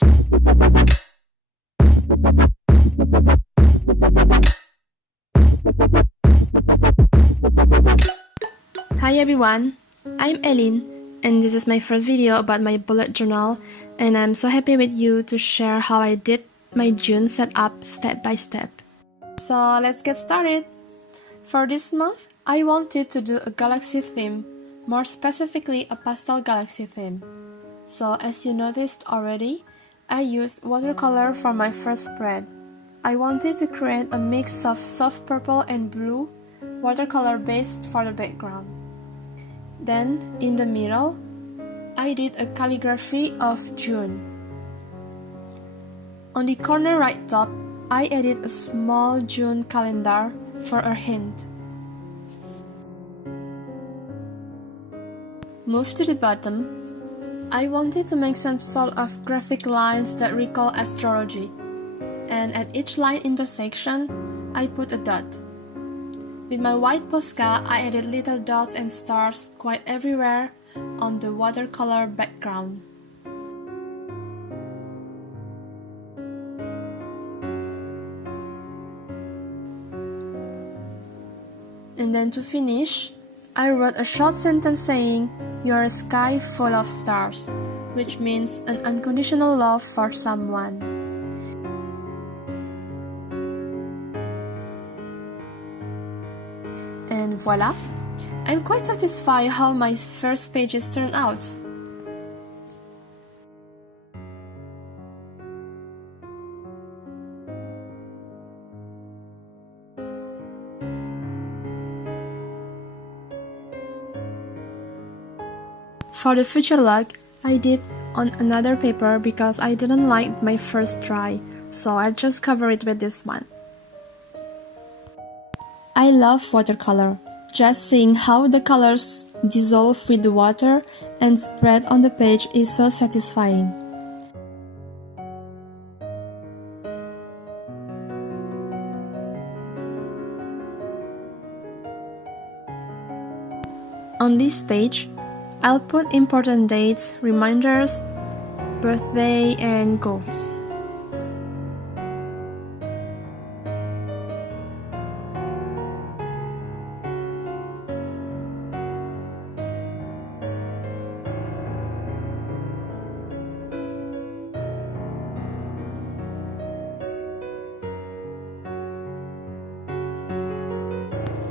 Hi everyone, I'm Elynne, and this is my first video about my bullet journal, and I'm so happy with you to share how I did my June setup step by step. So let's get started. For this month, I wanted to do a galaxy theme, more specifically a pastel galaxy theme. So as you noticed already, I used watercolor for my first spread. I wanted to create a mix of soft purple and blue, watercolor based for the background. Then, in the middle, I did a calligraphy of June. On the corner right top, I added a small June calendar for a hint. Move to the bottom. I wanted to make some sort of graphic lines that recall astrology, and at each line intersection, I put a dot. With my white Posca, I added little dots and stars quite everywhere on the watercolor background. And then to finish, I wrote a short sentence saying, "You're a sky full of stars," which means an unconditional love for someone. And voila! I'm quite satisfied how my first pages turned out. For the future log, I did on another paper because I didn't like my first try, so I just covered it with this one. I love watercolor. Just seeing how the colors dissolve with the water and spread on the page is so satisfying. On this page, I'll put important dates, reminders, birthday, and goals.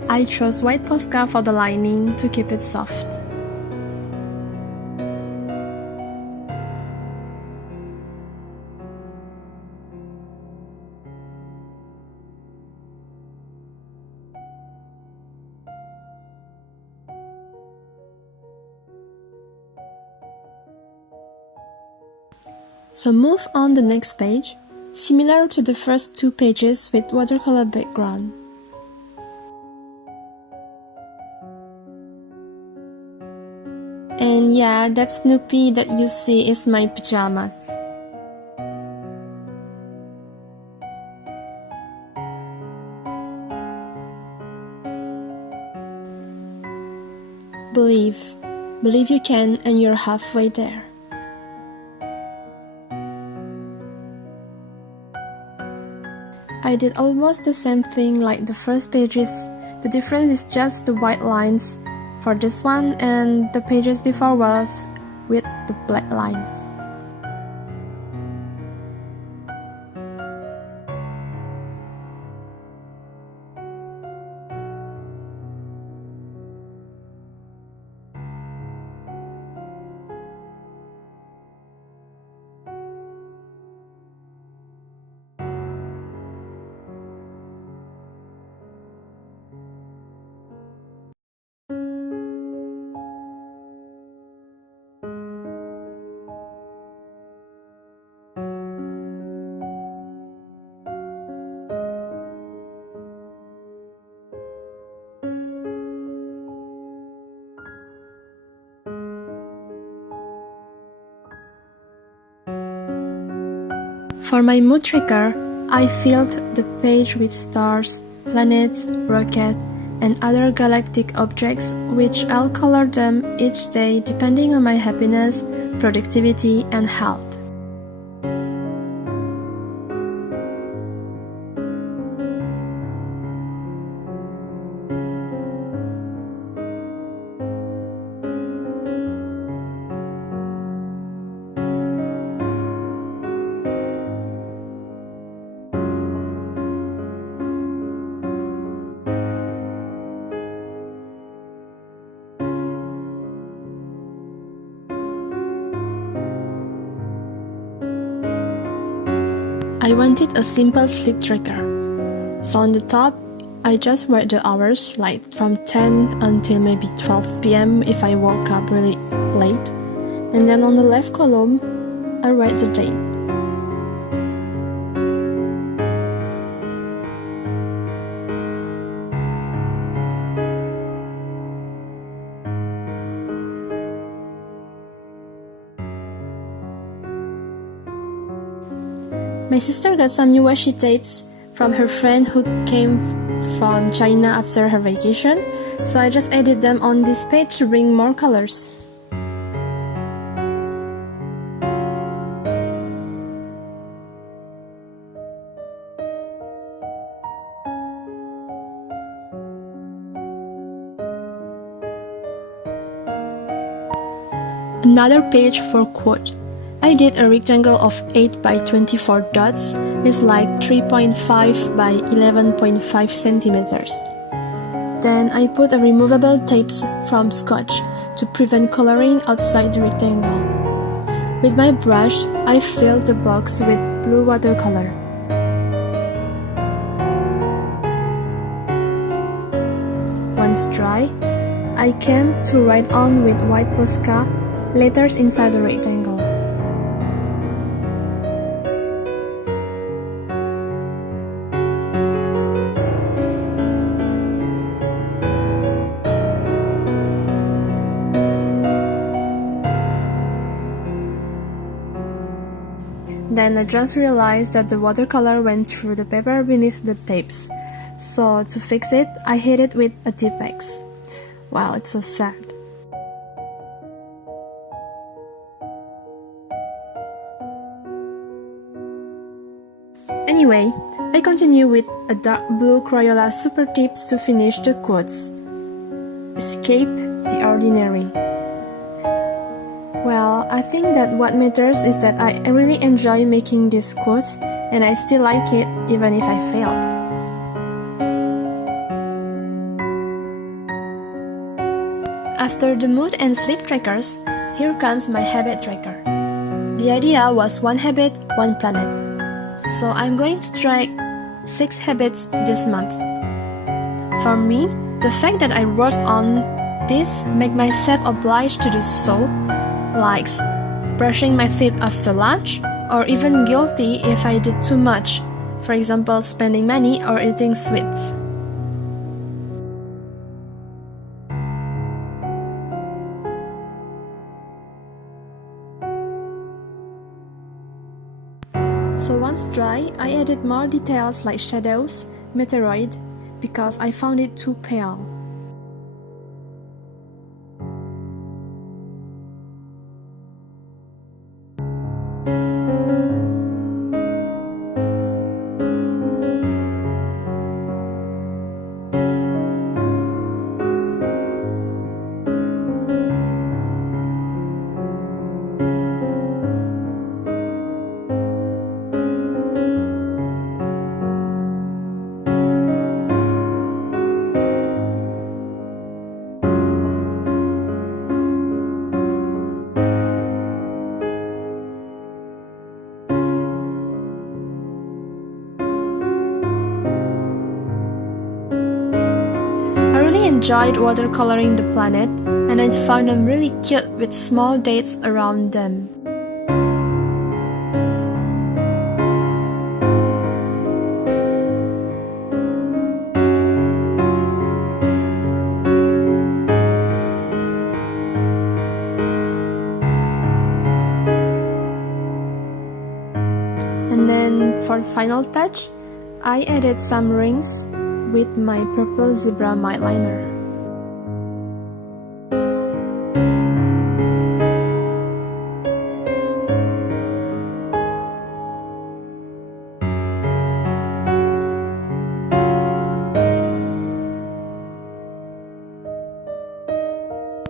I chose white Posca for the lining to keep it soft. So move on the next page, similar to the first two pages with watercolor background. And yeah, that Snoopy that you see is my pajamas. Believe you can, and you're halfway there. I did almost the same thing like the first pages. The difference is just the white lines for this one, and the pages before was with the black lines. For my mood trigger, I filled the page with stars, planets, rockets, and other galactic objects, which I'll color them each day depending on my happiness, productivity, and health. I wanted a simple sleep tracker. So on the top, I just write the hours, like from 10 until maybe 12 p.m. if I woke up really late. And then on the left column, I write the date. My sister got some new washi tapes from her friend who came from China after her vacation, so I just added them on this page to bring more colors. Another page for quote. I did a rectangle of 8 by 24 dots. It's like 3.5 by 11.5 centimeters. Then I put a removable tapes from Scotch to prevent coloring outside the rectangle. With my brush, I filled the box with blue watercolor. Once dry, I came to write on with white Posca letters inside the rectangle. Then I just realized that the watercolor went through the paper beneath the tapes. So to fix it, I hit it with a Tipex. Wow, it's so sad. Anyway, I continue with a dark blue Crayola super tips to finish the quotes. Escape the ordinary. Well, I think that what matters is that I really enjoy making these quotes and I still like it even if I failed. After the mood and sleep trackers, here comes my habit tracker. The idea was one habit, one planet. So I'm going to track 6 habits this month. For me, the fact that I wrote on this make myself obliged to do so, like brushing my teeth after lunch, or even guilty if I did too much, for example spending money or eating sweets. So once dry, I added more details like shadows, meteoroid, because I found it too pale. Enjoyed watercoloring the planet, and I found them really cute with small dates around them. And then for the final touch, I added some rings with my purple zebra mild liner.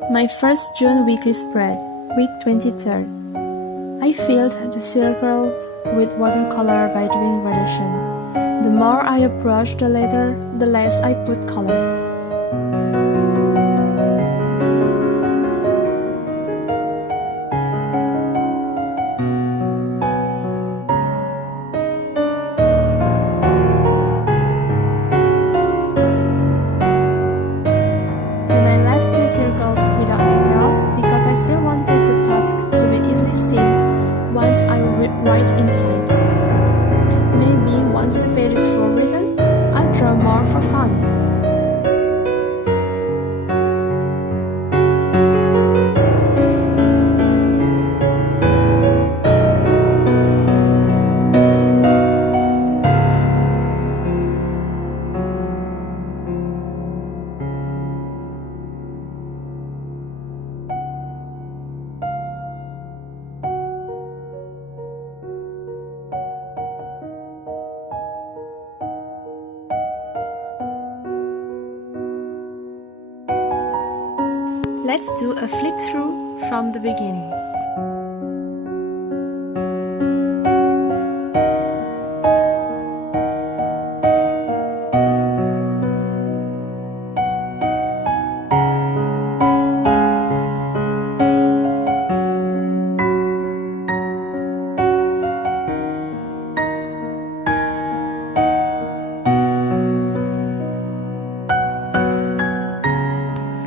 My first June weekly spread, week 23rd. I filled the circles with watercolor by doing gradation. The more I approach the letter, the less I put color. put inside. Maybe once the page is full written, I'll draw more for fun. Let's do a flip through from the beginning.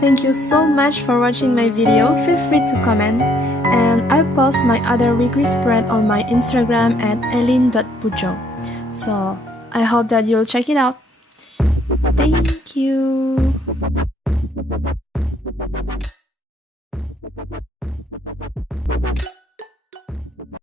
Thank you so much for watching my video. Feel free to comment, and I'll post my other weekly spread on my Instagram at elynne.pujo. So I hope that you'll check it out. Thank you.